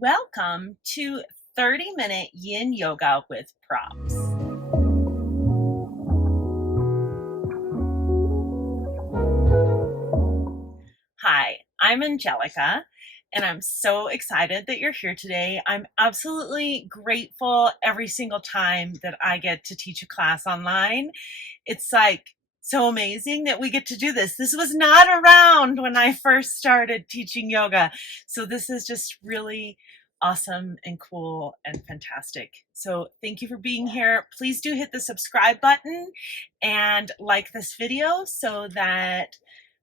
Welcome to 30-minute Yin Yoga with props. Hi, I'm Angelica, and I'm so excited that you're here today. I'm absolutely grateful every single time that I get to teach a class online. It's like so amazing that we get to do this. This was not around when I first started teaching yoga. So this is just really awesome and cool and fantastic. So thank you for being here. Please do hit the subscribe button and like this video so that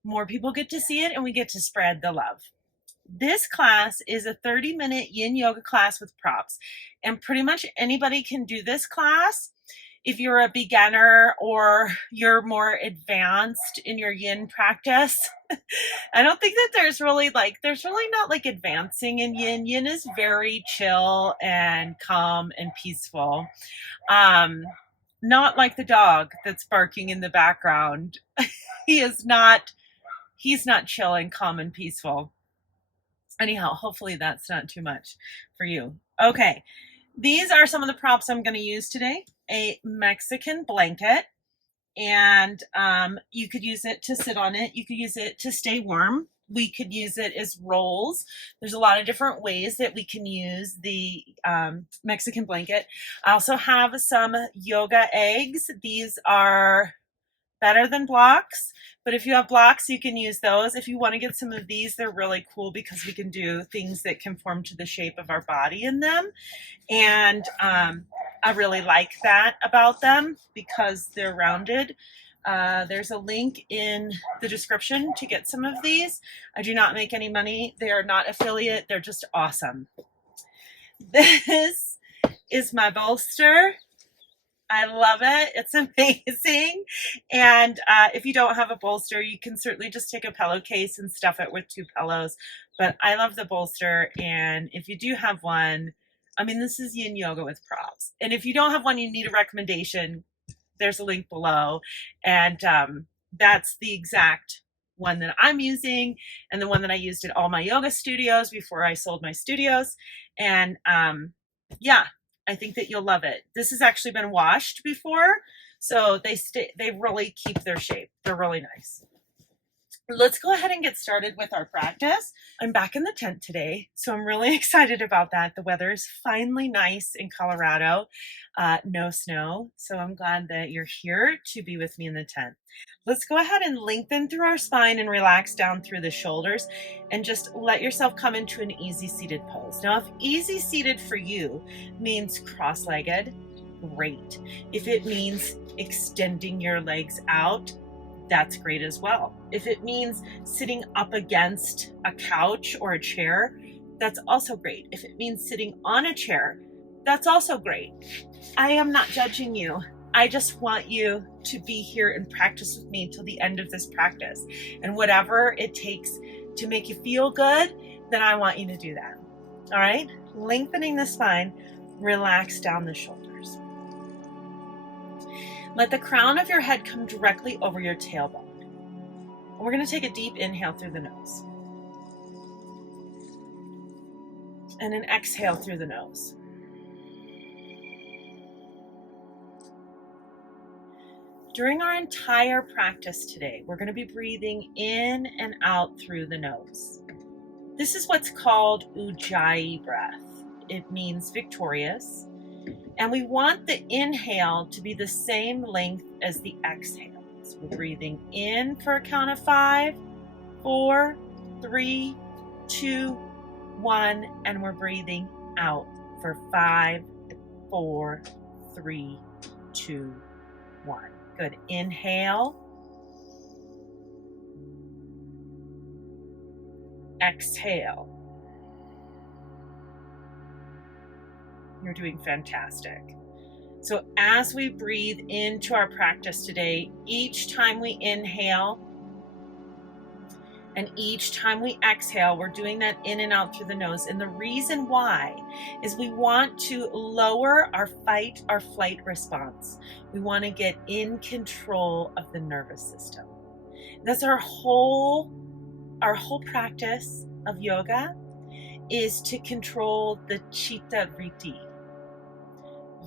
more people get to see it and we get to spread the love. This class is a 30-minute yin yoga class with props, and pretty much anybody can do this class. If you're a beginner or you're more advanced in your yin practice, I don't think that there's really not like advancing in yin. Yin is very chill and calm and peaceful. Not like the dog that's barking in the background. He's not chill and calm and peaceful. Anyhow, hopefully that's not too much for you. Okay, these are some of the props I'm going to use today. A Mexican blanket, and you could use it to sit on it. You could use it to stay warm. We could use it as rolls. There's a lot of different ways that we can use the Mexican blanket. I also have some yoga eggs. These are better than blocks, but if you have blocks, you can use those. If you want to get some of these, they're really cool because we can do things that conform to the shape of our body in them. And I really like that about them because they're rounded. There's a link in the description to get some of these. I do not make any money. They are not affiliate. They're just awesome. This is my bolster. I love it. It's amazing. And if you don't have a bolster, you can certainly just take a pillowcase and stuff it with 2 pillows. But I love the bolster. And if you do have one, I mean, this is yin yoga with props. And if you don't have one, you need a recommendation. There's a link below. And that's the exact one that I'm using, and the one that I used at all my yoga studios before I sold my studios. And yeah, I think that you'll love it. This has actually been washed before, so they really keep their shape. They're really nice. Let's go ahead and get started with our practice. I'm back in the tent today, so I'm really excited about that. The weather is finally nice in Colorado. No snow, so I'm glad that you're here to be with me in the tent. Let's go ahead and lengthen through our spine and relax down through the shoulders and just let yourself come into an easy seated pose. Now, if easy seated for you means cross-legged, great. If it means extending your legs out, that's great as well. If it means sitting up against a couch or a chair, that's also great. If it means sitting on a chair, that's also great. I am not judging you. I just want you to be here and practice with me till the end of this practice. And whatever it takes to make you feel good, then I want you to do that. All right? Lengthening the spine, relax down the shoulders. Let the crown of your head come directly over your tailbone. And we're going to take a deep inhale through the nose. And an exhale through the nose. During our entire practice today, we're going to be breathing in and out through the nose. This is what's called Ujjayi breath. It means victorious. And we want the inhale to be the same length as the exhale. So we're breathing in for a count of 5, 4, 3, 2, 1, and we're breathing out for 5, 4, 3, 2, 1. Good. Inhale. Exhale. You're doing fantastic. So as we breathe into our practice today, each time we inhale and each time we exhale, we're doing that in and out through the nose. And the reason why is we want to lower our fight or flight response. We want to get in control of the nervous system. That's our whole practice of yoga is to control the chitta vritti.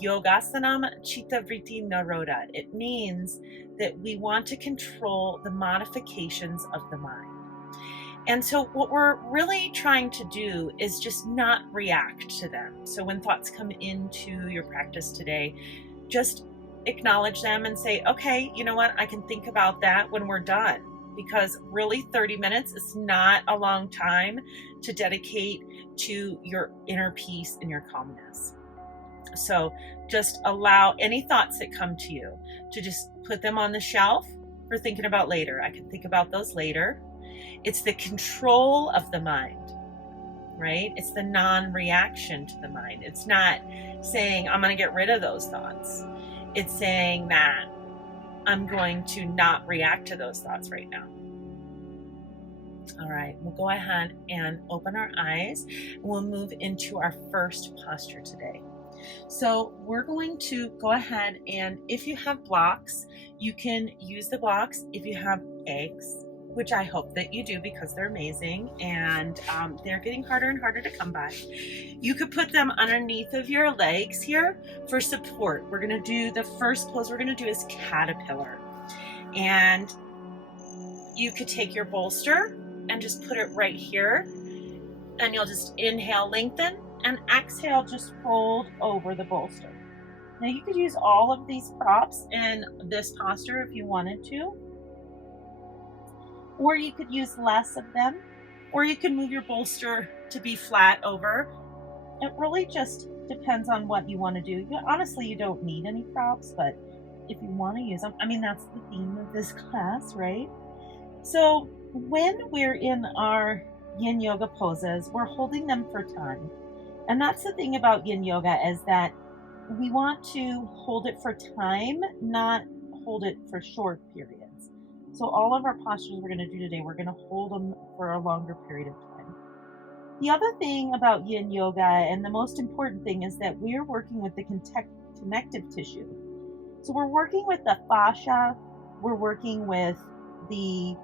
Yogasanam chitta vritti naroda. It means that we want to control the modifications of the mind. And so what we're really trying to do is just not react to them. So when thoughts come into your practice today, just acknowledge them and say, okay, you know what? I can think about that when we're done. Because really 30 minutes is not a long time to dedicate to your inner peace and your calmness. So just allow any thoughts that come to you to just put them on the shelf for thinking about later. I can think about those later. It's the control of the mind, right? It's the non-reaction to the mind. It's not saying, I'm going to get rid of those thoughts. It's saying that I'm going to not react to those thoughts right now. All right, we'll go ahead and open our eyes. We'll move into our first posture today. So we're going to go ahead, and if you have blocks, you can use the blocks. If you have eggs, which I hope that you do because they're amazing and they're getting harder and harder to come by, you could put them underneath of your legs here for support. We're going to do the first pose we're going to do is caterpillar. And you could take your bolster and just put it right here, and you'll just inhale, lengthen, and exhale, just fold over the bolster. Now you could use all of these props in this posture if you wanted to, or you could use less of them, or you can move your bolster to be flat over. It really just depends on what you want to do. Honestly, you don't need any props, but if you want to use them, I mean, that's the theme of this class, right? So when we're in our yin yoga poses, we're holding them for time. And that's the thing about yin yoga, is that we want to hold it for time, not hold it for short periods. So all of our postures we're going to do today, we're going to hold them for a longer period of time. The other thing about yin yoga, and the most important thing, is that we're working with the connective tissue. So we're working with the fascia, we're working with the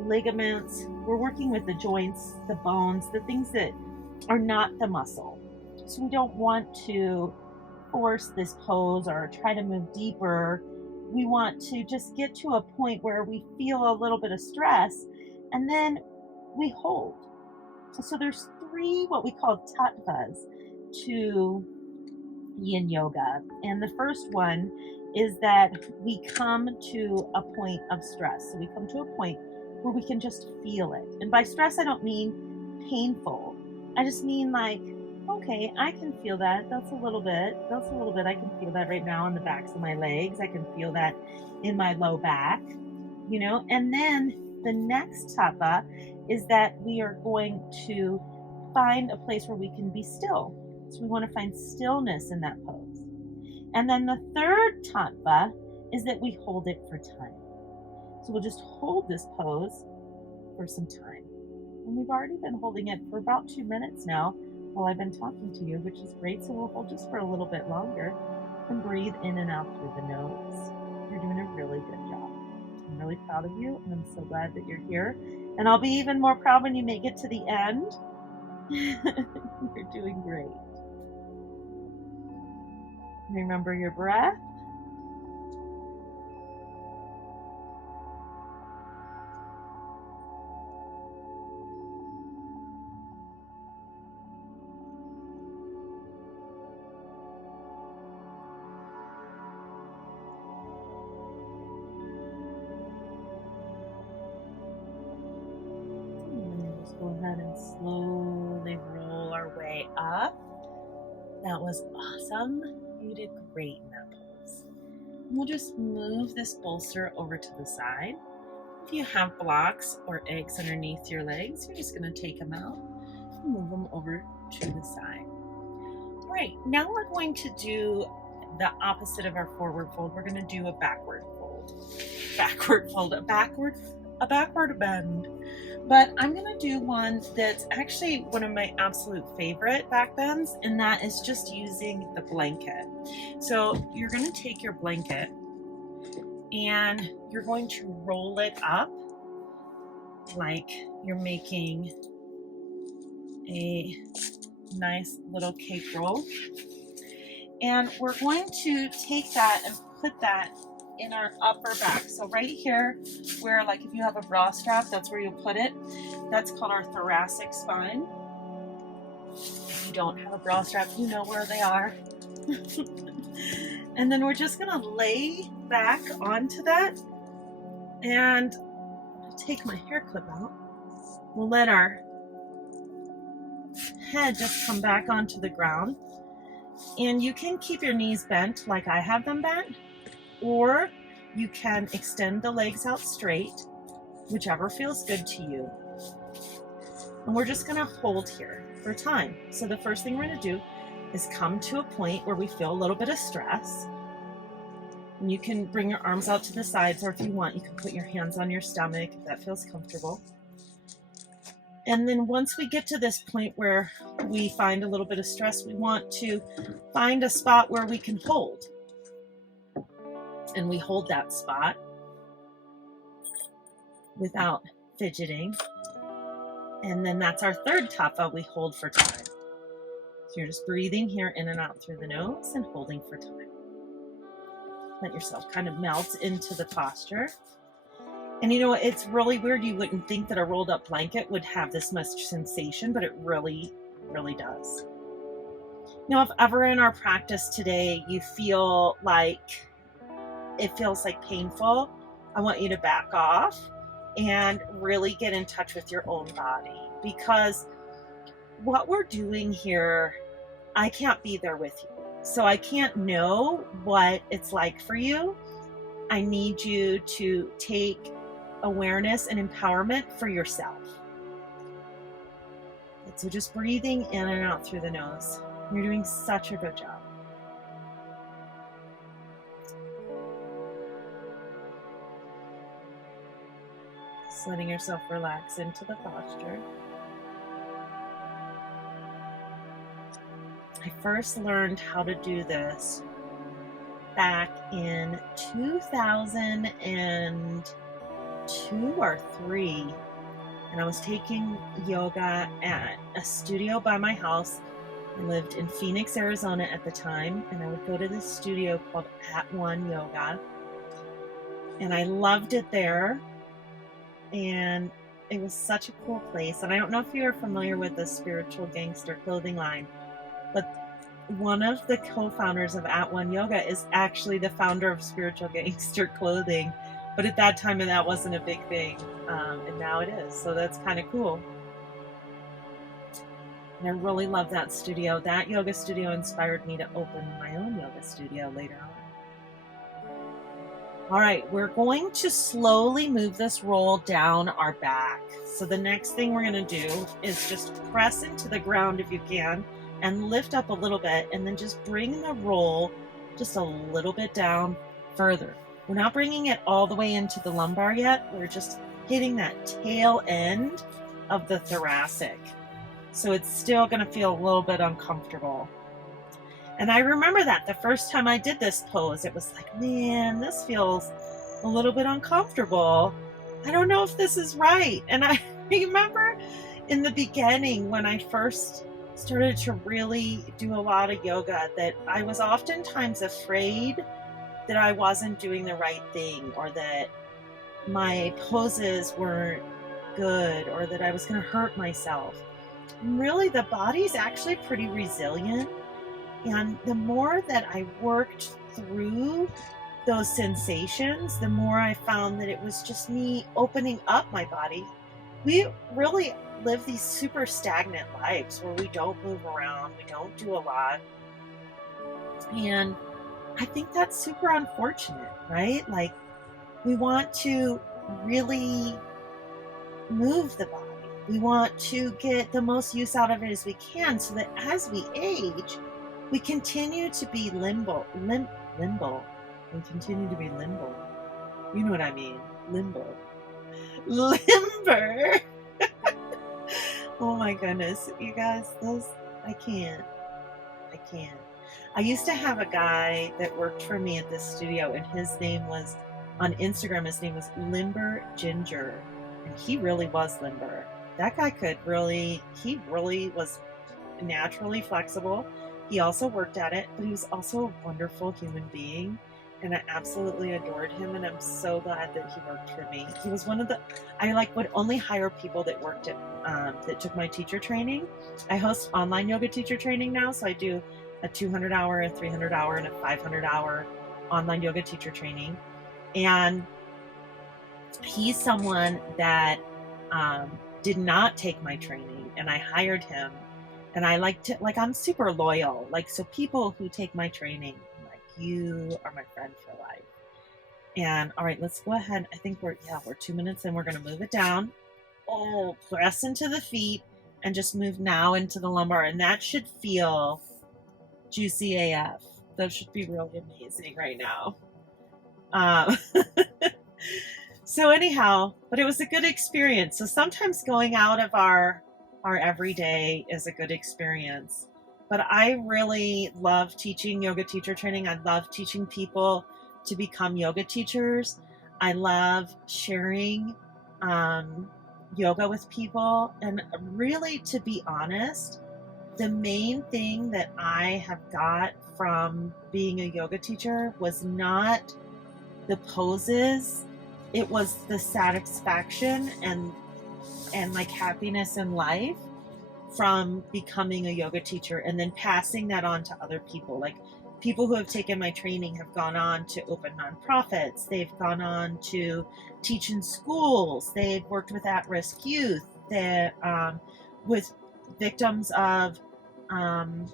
ligaments, we're working with the joints, the bones, the things that are not the muscle. So we don't want to force this pose or try to move deeper. We want to just get to a point where we feel a little bit of stress, and then we hold. So there's 3 what we call tattvas to yin yoga. And the first one is that we come to a point of stress. So we come to a point where we can just feel it. And by stress, I don't mean painful. I just mean like, okay, I can feel that. That's a little bit. I can feel that right now in the backs of my legs. I can feel that in my low back, And then the next tattva is that we are going to find a place where we can be still. So we want to find stillness in that pose. And then the third tattva is that we hold it for time. So we'll just hold this pose for some time. And we've already been holding it for about 2 minutes now while I've been talking to you, which is great. So we'll hold just for a little bit longer and breathe in and out through the nose. You're doing a really good job. I'm really proud of you, and I'm so glad that you're here. And I'll be even more proud when you make it to the end. You're doing great. Remember your breath. Go ahead and slowly roll our way up. That was awesome. You did great in that pose. We'll just move this bolster over to the side. If you have blocks or eggs underneath your legs, you're just going to take them out and move them over to the side. All right, now we're going to do the opposite of our forward fold. We're going to do a backward fold. A backward bend. But I'm going to do one that's actually one of my absolute favorite back bends, and that is just using the blanket. So you're going to take your blanket and you're going to roll it up like you're making a nice little cake roll. And we're going to take that and put that in our upper back. So right here, where like if you have a bra strap, that's where you'll put it. That's called our thoracic spine. If you don't have a bra strap, you know where they are. And then we're just gonna lay back onto that, and I'll take my hair clip out. We'll let our head just come back onto the ground. And you can keep your knees bent like I have them bent, or you can extend the legs out straight, whichever feels good to you. And we're just gonna hold here for time. So the first thing we're gonna do is come to a point where we feel a little bit of stress. And you can bring your arms out to the sides, or if you want, you can put your hands on your stomach if that feels comfortable. And then once we get to this point where we find a little bit of stress, we want to find a spot where we can hold. And we hold that spot without fidgeting. And then that's our third tapa. We hold for time. So you're just breathing here in and out through the nose and holding for time. Let yourself kind of melt into the posture. And you know, it's really weird. You wouldn't think that a rolled up blanket would have this much sensation, but it really, really does. You know, if ever in our practice today you feel like it feels like painful, I want you to back off and really get in touch with your own body, because what we're doing here, I can't be there with you. So I can't know what it's like for you. I need you to take awareness and empowerment for yourself. So just breathing in and out through the nose. You're doing such a good job. Just letting yourself relax into the posture. I first learned how to do this back in 2002 or 3, and I was taking yoga at a studio by my house. I lived in Phoenix, Arizona at the time, and I would go to this studio called At One Yoga, and I loved it there, and it was such a cool place. And I don't know if you're familiar with the Spiritual Gangster clothing line, but one of the co-founders of At One Yoga is actually the founder of Spiritual Gangster clothing. But at that time, that wasn't a big thing, and now it is. So that's kind of cool. And I really love that studio. That yoga studio inspired me to open my own yoga studio later on. All right, we're going to slowly move this roll down our back. So the next thing we're going to do is just press into the ground if you can, and lift up a little bit, and then just bring the roll just a little bit down further. We're not bringing it all the way into the lumbar yet. We're just hitting that tail end of the thoracic. So it's still going to feel a little bit uncomfortable. And I remember that the first time I did this pose, it was like, man, this feels a little bit uncomfortable. I don't know if this is right. And I remember in the beginning when I first started to really do a lot of yoga, that I was oftentimes afraid that I wasn't doing the right thing, or that my poses weren't good, or that I was going to hurt myself. And really, the body's actually pretty resilient. And the more that I worked through those sensations, the more I found that it was just me opening up my body. We really live these super stagnant lives where we don't move around, we don't do a lot. And I think that's super unfortunate, right? Like, we want to really move the body. We want to get the most use out of it as we can, so that as we age, we continue to be limbo. We continue to be limbo. You know what I mean? Limber. Oh my goodness, you guys, I can't. I used to have a guy that worked for me at this studio, and his name was, on Instagram, his name was Limber Ginger. And he really was limber. that guy he really was naturally flexible. He also worked at it, but he was also a wonderful human being. And I absolutely adored him. And I'm so glad that he worked for me. He was I would only hire people that worked at, that took my teacher training. I host online yoga teacher training now. So I do a 200 hour, a 300 hour, and a 500 hour online yoga teacher training. And he's someone that did not take my training, and I hired him. And I I'm super loyal. So people who take my training, you are my friend for life. And all right, let's go ahead. I think we're 2 minutes in. We're going to move it down. Oh, press into the feet and just move now into the lumbar. And that should feel juicy AF. That should be really amazing right now. So anyhow, but it was a good experience. So sometimes going out of our everyday is a good experience. But I really love teaching yoga teacher training. I love teaching people to become yoga teachers. I love sharing yoga with people. And really, to be honest, the main thing that I have got from being a yoga teacher was not the poses. It was the satisfaction and happiness in life from becoming a yoga teacher, and then passing that on to other people. People who have taken my training have gone on to open nonprofits. They've gone on to teach in schools. They've worked with at-risk youth, with victims of, I don't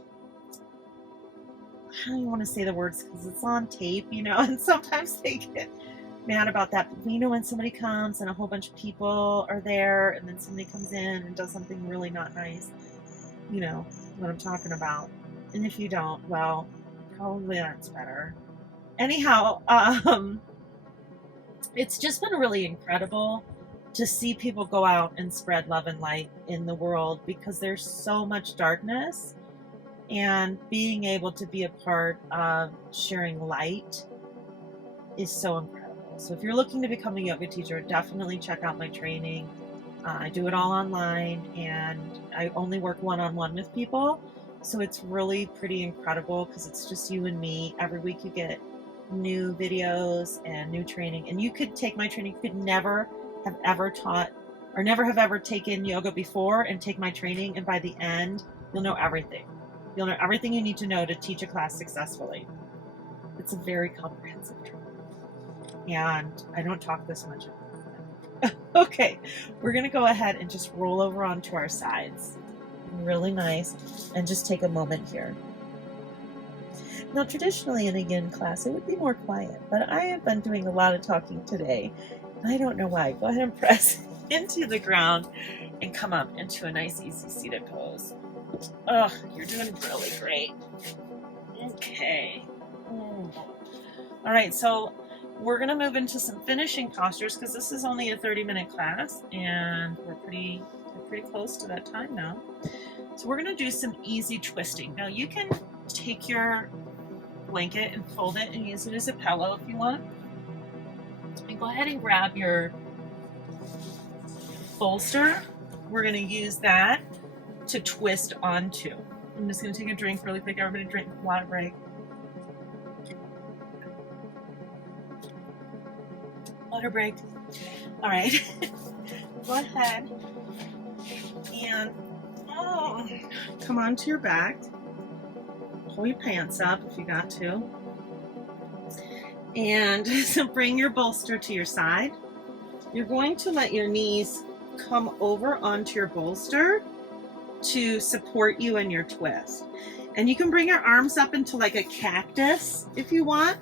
even want to say the words because it's on tape, and sometimes they get mad about that. But when somebody comes and a whole bunch of people are there, and then somebody comes in and does something really not nice, you know what I'm talking about. And if you don't, well, probably that's better. Anyhow, it's just been really incredible to see people go out and spread love and light in the world, because there's so much darkness, and being able to be a part of sharing light is so incredible. So if you're looking to become a yoga teacher, definitely check out my training. I do it all online, and I only work one-on-one with people. So it's really pretty incredible because it's just you and me. Every week you get new videos and new training. And you could take my training. You could never have ever taught or never have ever taken yoga before and take my training. And by the end, you'll know everything. You'll know everything you need to know to teach a class successfully. It's a very comprehensive training. And I don't talk this much. Okay, we're going to go ahead and just roll over onto our sides. Really nice. And just take a moment here. Now, traditionally in a yin class, it would be more quiet, but I have been doing a lot of talking today. I don't know why. Go ahead and press into the ground and come up into a nice, easy seated pose. Oh, you're doing really great. Okay. All right, so we're going to move into some finishing postures because this is only a 30-minute class, and we're pretty close to that time now. So we're going to do some easy twisting. Now you can take your blanket and fold it and use it as a pillow if you want. And go ahead and grab your bolster. We're going to use that to twist onto. I'm just going to take a drink really quick. Everybody drink water break. Water break. All right. Go ahead and come onto your back. Pull your pants up if you got to. And so bring your bolster to your side. You're going to let your knees come over onto your bolster to support you in your twist. And you can bring your arms up into like a cactus if you want.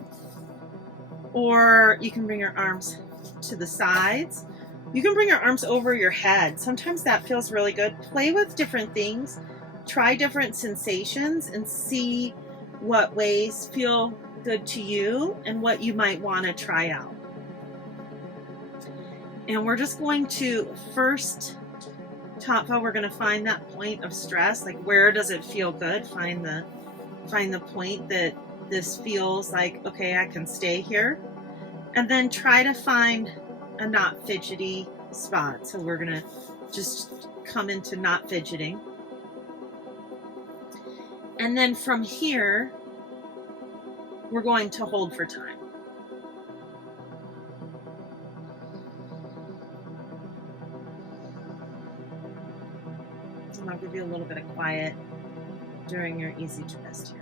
Or you can bring your arms to the sides. You can bring your arms over your head. Sometimes that feels really good. Play with different things. Try different sensations and see what ways feel good to you and what you might want to try out. And we're just going to first, Tattva, we're going to find that point of stress. Like, where does it feel good? Find the point that this feels like, okay, I can stay here. And then try to find a not fidgety spot. So we're going to just come into not fidgeting. And then from here, we're going to hold for time. And I'll give you a little bit of quiet during your easy twist here.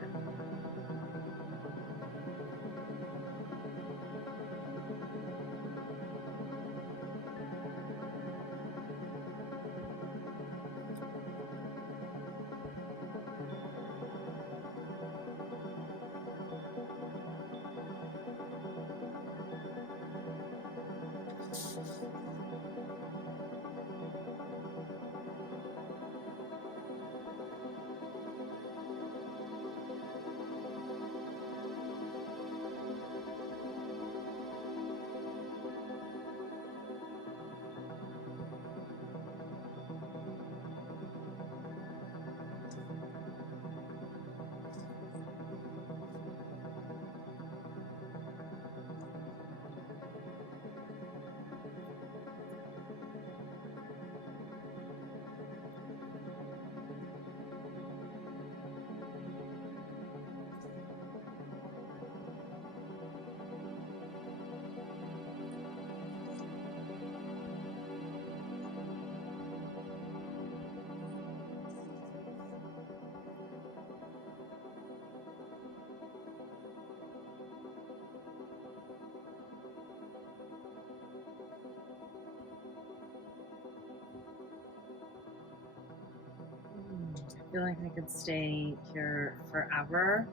I feel like I could stay here forever,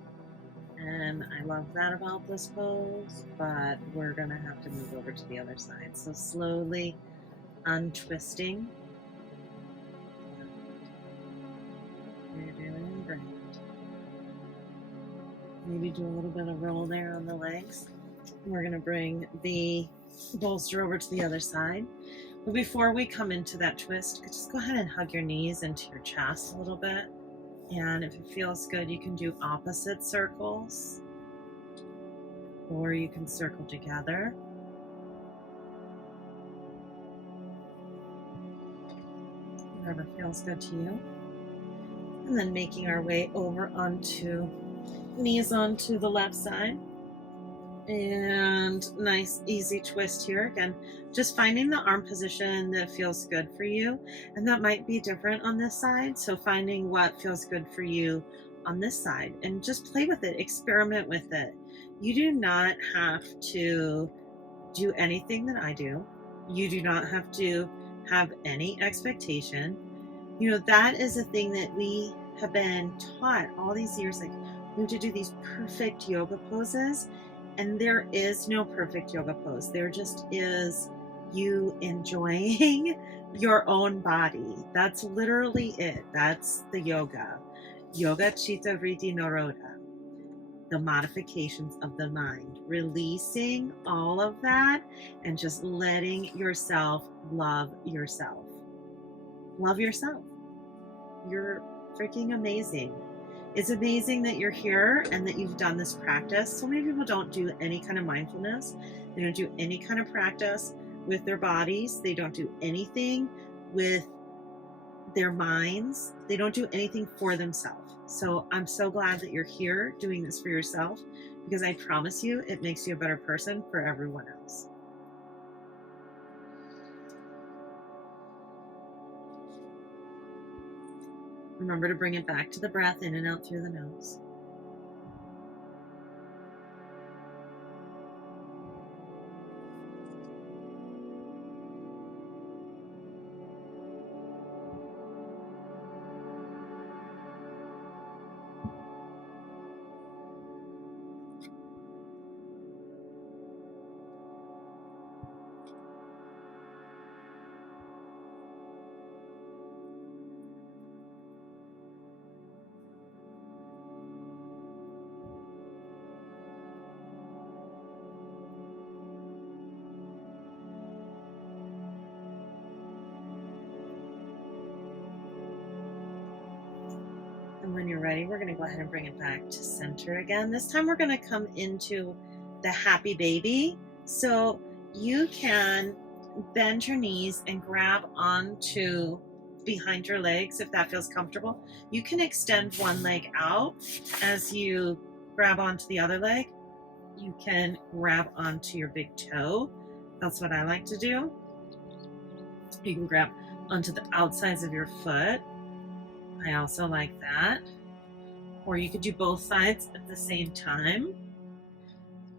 and I love that about this pose, but we're gonna have to move over to the other side. So slowly untwisting. You're doing great. Maybe do a little bit of roll there on the legs. We're gonna bring the bolster over to the other side. But before we come into that twist, just go ahead and hug your knees into your chest a little bit. And if it feels good, you can do opposite circles, or you can circle together. Whatever feels good to you. And then making our way over onto knees onto the left side. And nice easy twist here. Again, just finding the arm position that feels good for you, and that might be different on this side, so finding what feels good for you on this side and just play with it, experiment with it. You do not have to do anything that I do. You do not have to have any expectation. You know, that is a thing that we have been taught all these years, like we have to do these perfect yoga poses. And there is no perfect yoga pose. There just is you enjoying your own body. That's literally it. That's the yoga. Yoga Chitta Vritti Nirodha. The modifications of the mind. Releasing all of that and just letting yourself love yourself. Love yourself. You're freaking amazing. It's amazing that you're here and that you've done this practice. So many people don't do any kind of mindfulness. They don't do any kind of practice with their bodies. They don't do anything with their minds. They don't do anything for themselves. So I'm so glad that you're here doing this for yourself, because I promise you it makes you a better person for everyone else. Remember to bring it back to the breath, in and out through the nose. And when you're ready, we're going to go ahead and bring it back to center again. This time we're going to come into the happy baby. So you can bend your knees and grab onto behind your legs if that feels comfortable. You can extend one leg out as you grab onto the other leg. You can grab onto your big toe. That's what I like to do. You can grab onto the outsides of your foot. I also like that. Or you could do both sides at the same time.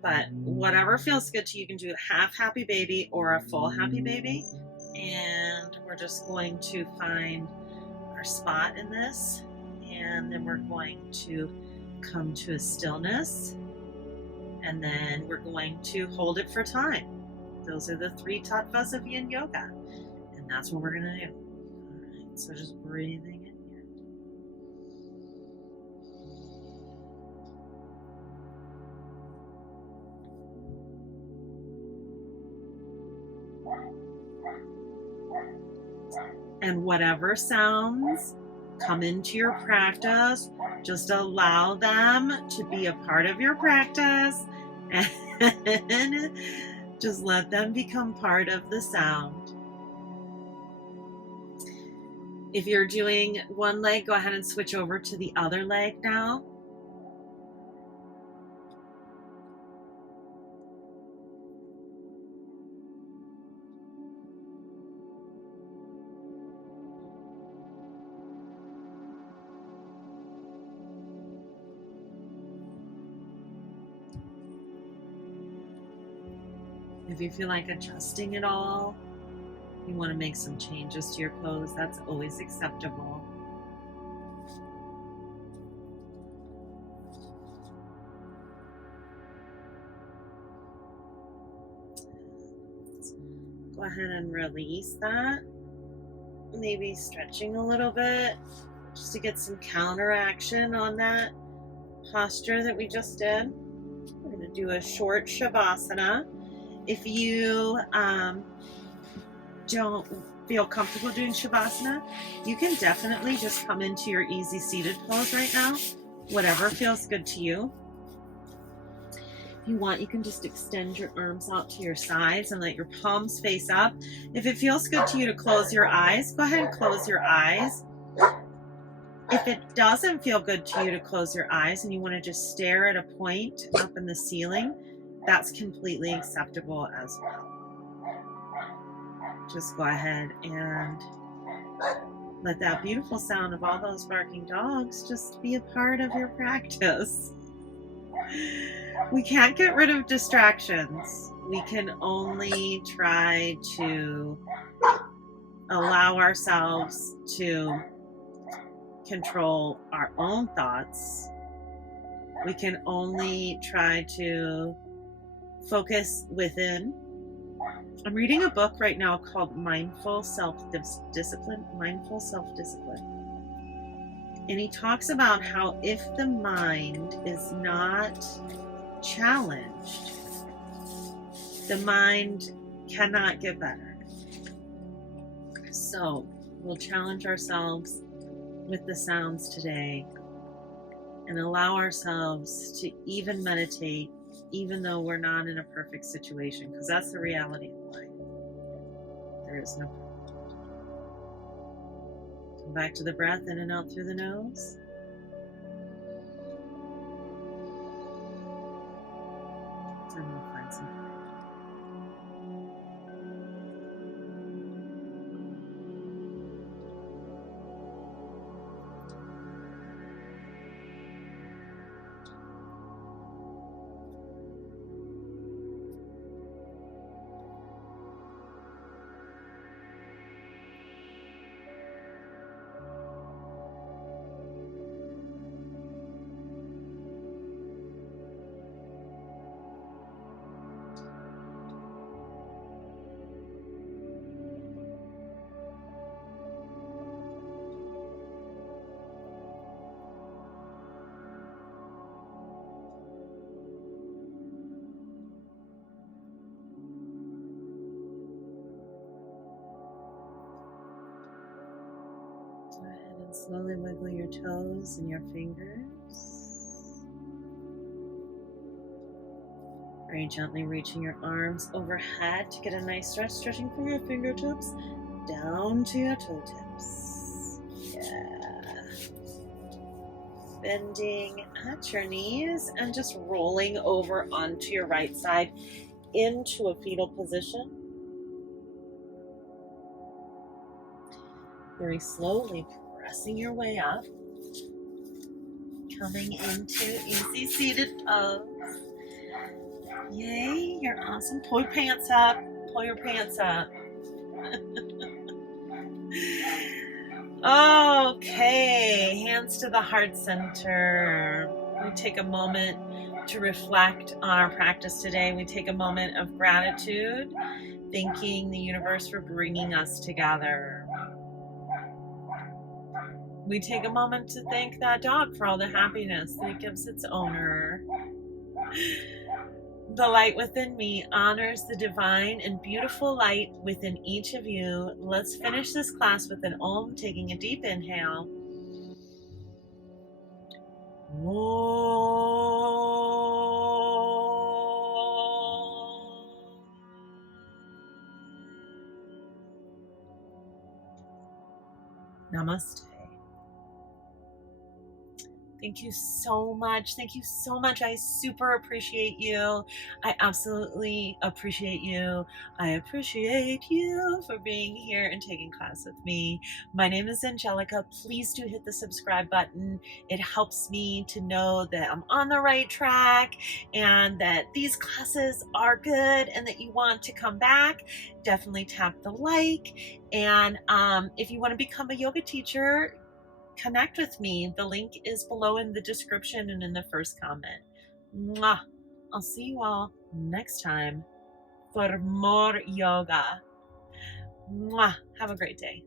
But whatever feels good to you, you can do a half happy baby or a full happy baby. And we're just going to find our spot in this. And then we're going to come to a stillness. And then we're going to hold it for time. Those are the 3 tattvas of Yin Yoga. And that's what we're going to do. All right, so just breathing in here. And whatever sounds come into your practice, just allow them to be a part of your practice and just let them become part of the sound. If you're doing one leg, go ahead and switch over to the other leg now. If you feel like adjusting it all, you want to make some changes to your pose, that's always acceptable. Go ahead and release that. Maybe stretching a little bit just to get some counteraction on that posture that we just did. We're going to do a short Shavasana. If you don't feel comfortable doing Shavasana, you can definitely just come into your easy seated pose right now, whatever feels good to you. If you want, you can just extend your arms out to your sides and let your palms face up. If it feels good to you to close your eyes, go ahead and close your eyes. If it doesn't feel good to you to close your eyes and you want to just stare at a point up in the ceiling, that's completely acceptable as well. Just go ahead and let that beautiful sound of all those barking dogs just be a part of your practice. We can't get rid of distractions. We can only try to allow ourselves to control our own thoughts. We can only try to focus within. I'm reading a book right now called Mindful Self-Discipline. And he talks about how if the mind is not challenged, the mind cannot get better. So we'll challenge ourselves with the sounds today and allow ourselves to even meditate, even though we're not in a perfect situation, because that's the reality of life. There is no perfect. Come back to the breath, in and out through the nose. And we'll find some quiet. Go ahead and slowly wiggle your toes and your fingers. Very gently reaching your arms overhead to get a nice stretch, stretching from your fingertips down to your toe tips. Yeah. Bending at your knees and just rolling over onto your right side into a fetal position. Very slowly pressing your way up. Coming into easy seated pose. Yay, you're awesome. Pull your pants up. Pull your pants up. Okay, hands to the heart center. We take a moment to reflect on our practice today. We take a moment of gratitude, thanking the universe for bringing us together. We take a moment to thank that dog for all the happiness that it gives its owner. The light within me honors the divine and beautiful light within each of you. Let's finish this class with an Om, taking a deep inhale. Namaste. Thank you so much. Thank you so much. I super appreciate you. I absolutely appreciate you. I appreciate you for being here and taking class with me. My name is Angelica. Please do hit the subscribe button. It helps me to know that I'm on the right track and that these classes are good and that you want to come back. Definitely tap the like. And if you want to become a yoga teacher, connect with me. The link is below in the description and in the first comment. Mwah. I'll see you all next time for more yoga. Mwah. Have a great day.